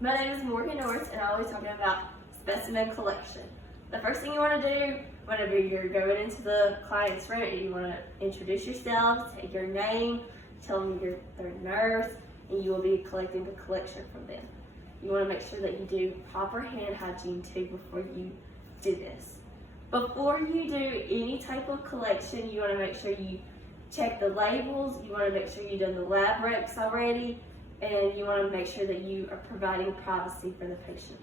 My name is Morgan Norris, and I'll be talking about specimen collection. The first thing you want to do whenever you're going into the client's room, you want to introduce yourself, take your name, tell them you're their nurse, and you will be collecting the collection from them. You want to make sure that you do proper hand hygiene too before you do this. Before you do any type of collection, you want to make sure you check the labels, you want to make sure you've done the lab recs already, and you want to make sure that you are providing privacy for the patient.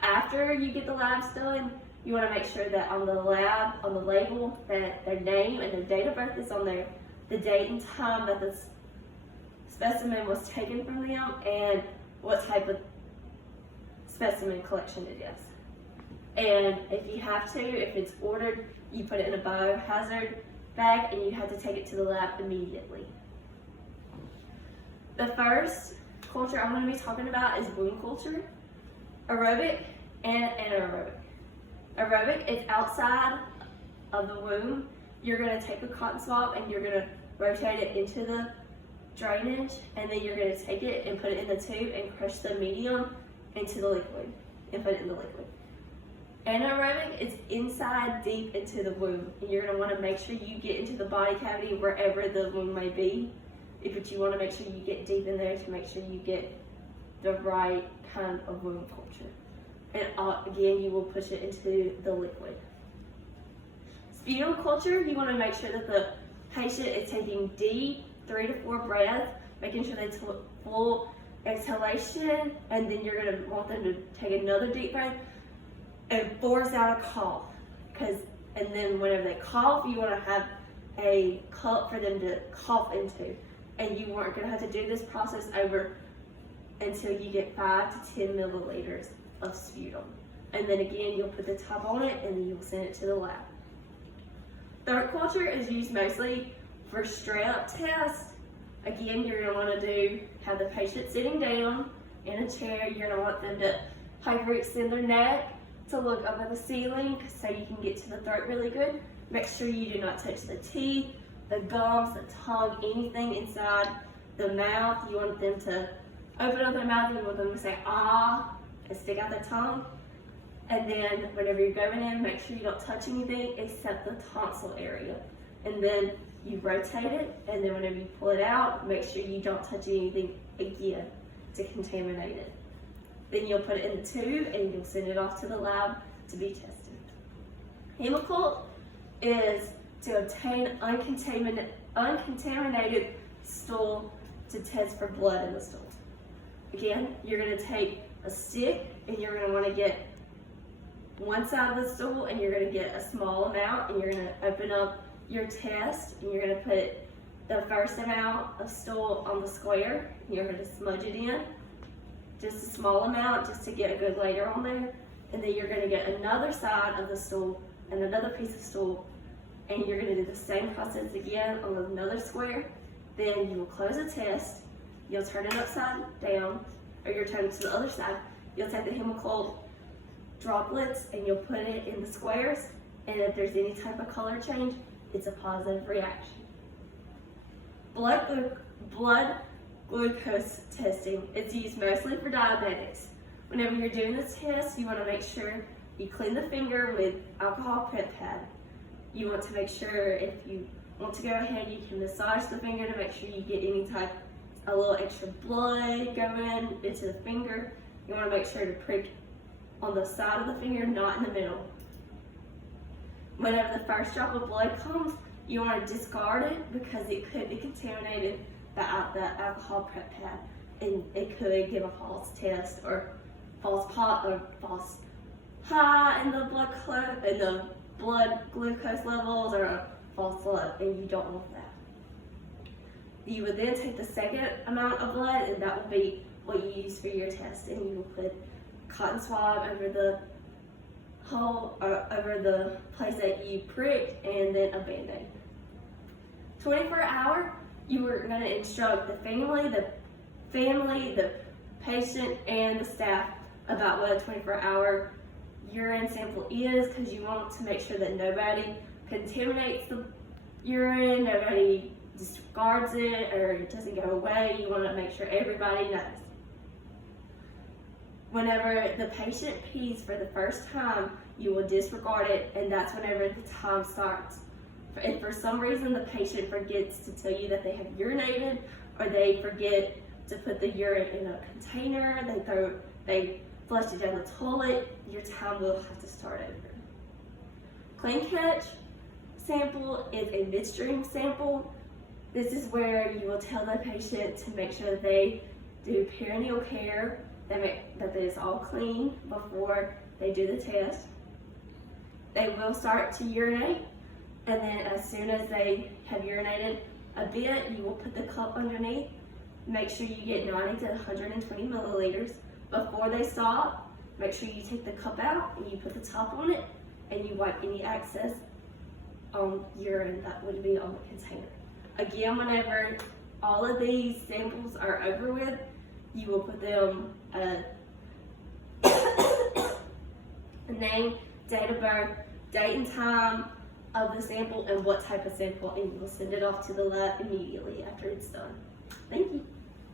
After you get the labs done, you want to make sure that on the label, that their name and their date of birth is on there, the date and time that the specimen was taken from them, and what type of specimen collection it is. And if you have to, if it's ordered, you put it in a biohazard bag and you have to take it to the lab immediately. The first culture I'm going to be talking about is wound culture, aerobic and anaerobic. Aerobic is outside of the womb. You're going to take a cotton swab and you're going to rotate it into the drainage, and then you're going to take it and put it in the tube and crush the medium into the liquid and put it in the liquid. Anaerobic is inside deep into the womb, and you're going to want to make sure you get into the body cavity wherever the wound may be, but you want to make sure you get deep in there to make sure you get the right kind of wound culture. And again, you will push it into the liquid. Sputum culture, you want to make sure that the patient is taking deep 3 to 4 breaths, making sure they take full exhalation, and then you're going to want them to take another deep breath and force out a cough. And then whenever they cough, you want to have a cup for them to cough into. And you aren't going to have to do this process over until you get 5 to 10 milliliters of sputum. And then again, you'll put the top on it and then you'll send it to the lab. Throat culture is used mostly for strep tests. Again, you're going to want to have the patient sitting down in a chair. You're going to want them to hyperextend their neck to look up at the ceiling so you can get to the throat really good. Make sure you do not touch the teeth, the gums, the tongue, anything inside the mouth. You want them to open up their mouth and you want them to say ah and stick out their tongue. And then whenever you're going in, make sure you don't touch anything except the tonsil area. And then you rotate it, and then whenever you pull it out, make sure you don't touch anything again to contaminate it. Then you'll put it in the tube and you'll send it off to the lab to be tested. Hemocult is to obtain uncontaminated stool to test for blood in the stool. Again, you're going to take a stick and you're going to want to get one side of the stool and you're going to get a small amount, and you're going to open up your test and you're going to put the first amount of stool on the square and you're going to smudge it in, just a small amount just to get a good layer on there. And then you're going to get another side of the stool and another piece of stool, and you're going to do the same process again on another square. Then you will close the test, you'll turn it upside down, or you'll turn it to the other side. You'll take the Hemocult droplets and you'll put it in the squares, and if there's any type of color change, it's a positive reaction. Blood glucose testing. It's used mostly for diabetics. Whenever you're doing this test, you want to make sure you clean the finger with alcohol prep pad. You want to make sure, if you want to go ahead, you can massage the finger to make sure you get any type, a little extra blood going into the finger. You want to make sure to prick on the side of the finger, not in the middle. Whenever the first drop of blood comes, you want to discard it because it could be contaminated by the alcohol prep pad, and it could give a false test or false high in the blood glucose levels, or a false low, and you don't want that. You would then take the second amount of blood, and that will be what you use for your test, and you will put cotton swab over the hole or over the place that you pricked, and then a band-aid. 24-hour, you were going to instruct the family, the patient, and the staff about what a 24-hour urine sample is, because you want to make sure that nobody contaminates the urine, nobody discards it, or it doesn't go away. You want to make sure everybody knows. Whenever the patient pees for the first time, you will disregard it, and that's whenever the time starts. If for some reason the patient forgets to tell you that they have urinated, or they forget to put the urine in a container, they flush it down the toilet, your time will have to start over. Clean catch sample is a midstream sample. This is where you will tell the patient to make sure that they do perineal care, that it is all clean before they do the test. They will start to urinate, and then as soon as they have urinated a bit, you will put the cup underneath. Make sure you get 90 to 120 milliliters. Before they stop, make sure you take the cup out and you put the top on it, and you wipe any excess urine that would be on the container. Again, whenever all of these samples are over with, you will put them a name, date of birth, date and time of the sample, and what type of sample, and you will send it off to the lab immediately after it's done. Thank you.